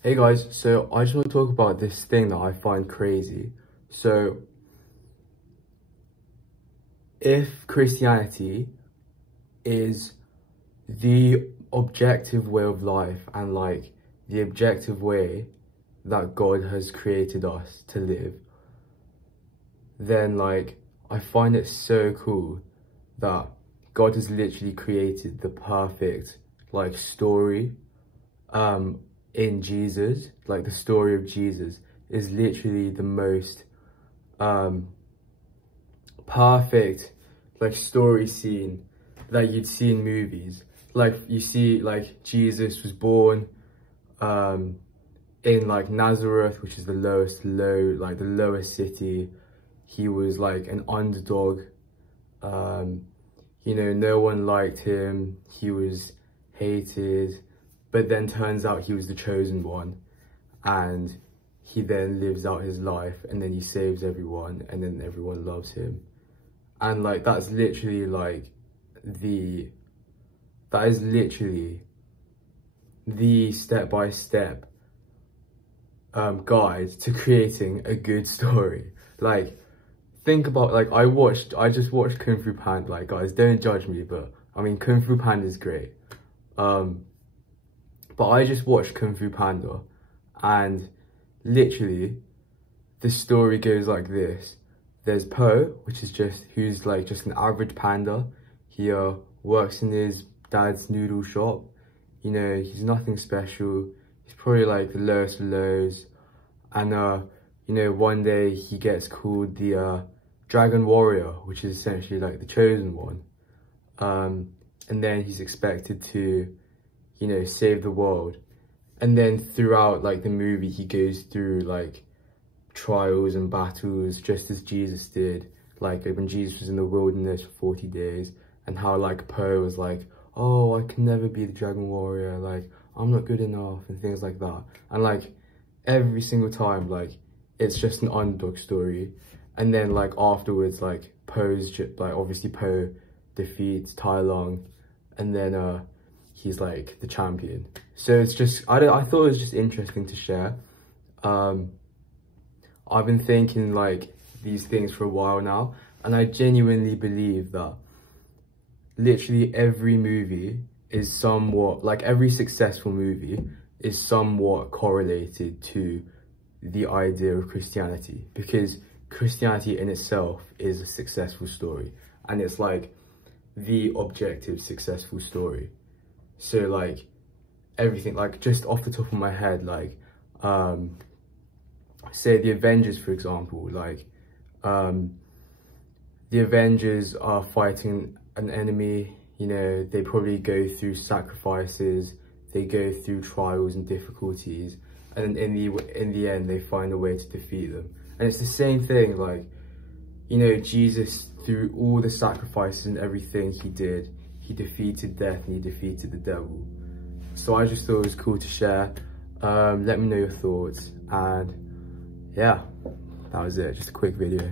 Hey guys, so I just want to talk about this thing that I find crazy. So, if Christianity is the objective way of life and like the objective way that God has created us to live, then like I find it so cool that God has literally created the perfect like story in Jesus. Like the story of Jesus is literally the most perfect like story scene that you'd see in movies. Like you see like Jesus was born in like Nazareth, which is the lowest city. He was like an underdog. You know, no one liked him. He was hated, but then turns out he was the chosen one, and he then lives out his life, and then he saves everyone, and then everyone loves him. And like that is literally the step-by-step guide to creating a good story. Like, think about, like, I just watched Kung Fu Panda. Like, guys, don't judge me, but I mean, Kung Fu Panda is great. But I just watched Kung Fu Panda, and literally the story goes like this. There's Po, who's like just an average panda. He works in his dad's noodle shop. You know, he's nothing special. He's probably like the lowest of lows. And you know, one day he gets called the Dragon Warrior, which is essentially like the chosen one. And then he's expected to, you know, save the world. And then throughout like the movie, he goes through like trials and battles just as Jesus did, like when Jesus was in the wilderness for 40 days, and how like Po was like, oh, I can never be the Dragon Warrior, like I'm not good enough, and things like that. And like every single time, like it's just an underdog story. And then like afterwards, like obviously Po defeats Tai Lung, and then he's like the champion. So it's just, I thought it was just interesting to share. I've been thinking like these things for a while now, and I genuinely believe that literally every movie is somewhat, like every successful movie is somewhat correlated to the idea of Christianity, because Christianity in itself is a successful story, and it's like the objective successful story. So like everything, like just off the top of my head, like say the Avengers, for example, like the Avengers are fighting an enemy, you know, they probably go through sacrifices, they go through trials and difficulties, and in the end they find a way to defeat them. And it's the same thing, like, you know, Jesus, through all the sacrifices and everything he did, he defeated death and he defeated the devil. So I just thought it was cool to share. Let me know your thoughts, and yeah, that was it, just a quick video.